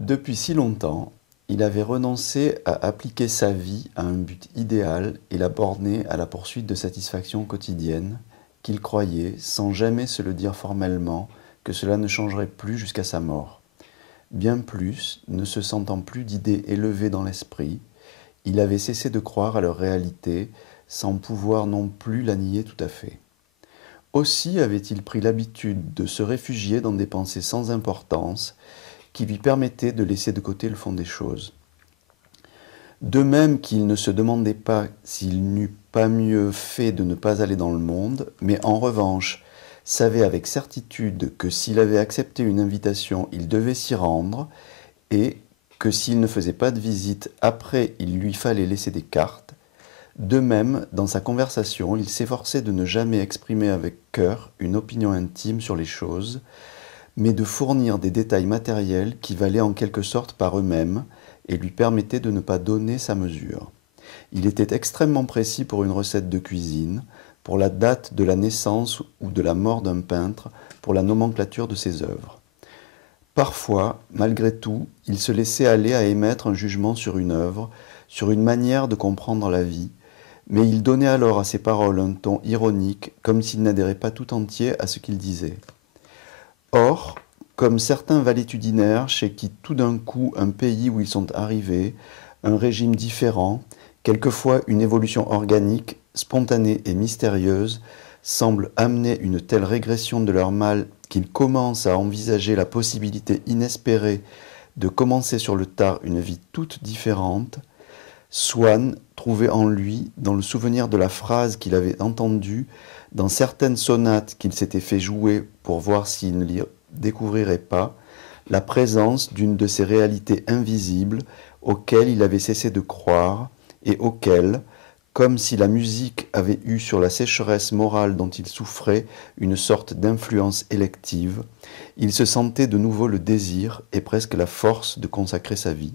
Depuis si longtemps, il avait renoncé à appliquer sa vie à un but idéal et la borné à la poursuite de satisfactions quotidiennes, qu'il croyait, sans jamais se le dire formellement, que cela ne changerait plus jusqu'à sa mort. Bien plus, ne se sentant plus d'idées élevées dans l'esprit, il avait cessé de croire à leur réalité, sans pouvoir non plus la nier tout à fait. Aussi avait-il pris l'habitude de se réfugier dans des pensées sans importance, qui lui permettaient de laisser de côté le fond des choses. De même qu'il ne se demandait pas s'il n'eût pas mieux fait de ne pas aller dans le monde, mais en revanche savait avec certitude que s'il avait accepté une invitation, il devait s'y rendre, et que s'il ne faisait pas de visite, après il lui fallait laisser des cartes. De même, dans sa conversation, il s'efforçait de ne jamais exprimer avec cœur une opinion intime sur les choses, mais de fournir des détails matériels qui valaient en quelque sorte par eux-mêmes et lui permettaient de ne pas donner sa mesure. Il était extrêmement précis pour une recette de cuisine, pour la date de la naissance ou de la mort d'un peintre, pour la nomenclature de ses œuvres. Parfois, malgré tout, il se laissait aller à émettre un jugement sur une œuvre, sur une manière de comprendre la vie, mais il donnait alors à ses paroles un ton ironique, comme s'il n'adhérait pas tout entier à ce qu'il disait. Or, comme certains valétudinaires chez qui tout d'un coup un pays où ils sont arrivés, un régime différent, quelquefois une évolution organique, spontanée et mystérieuse, semble amener une telle régression de leur mal qu'ils commencent à envisager la possibilité inespérée de commencer sur le tard une vie toute différente, Swann trouvait en lui, dans le souvenir de la phrase qu'il avait entendue, dans certaines sonates qu'il s'était fait jouer pour voir s'il ne l'y découvrirait pas, la présence d'une de ces réalités invisibles auxquelles il avait cessé de croire et auxquelles, comme si la musique avait eu sur la sécheresse morale dont il souffrait une sorte d'influence élective, il se sentait de nouveau le désir et presque la force de consacrer sa vie.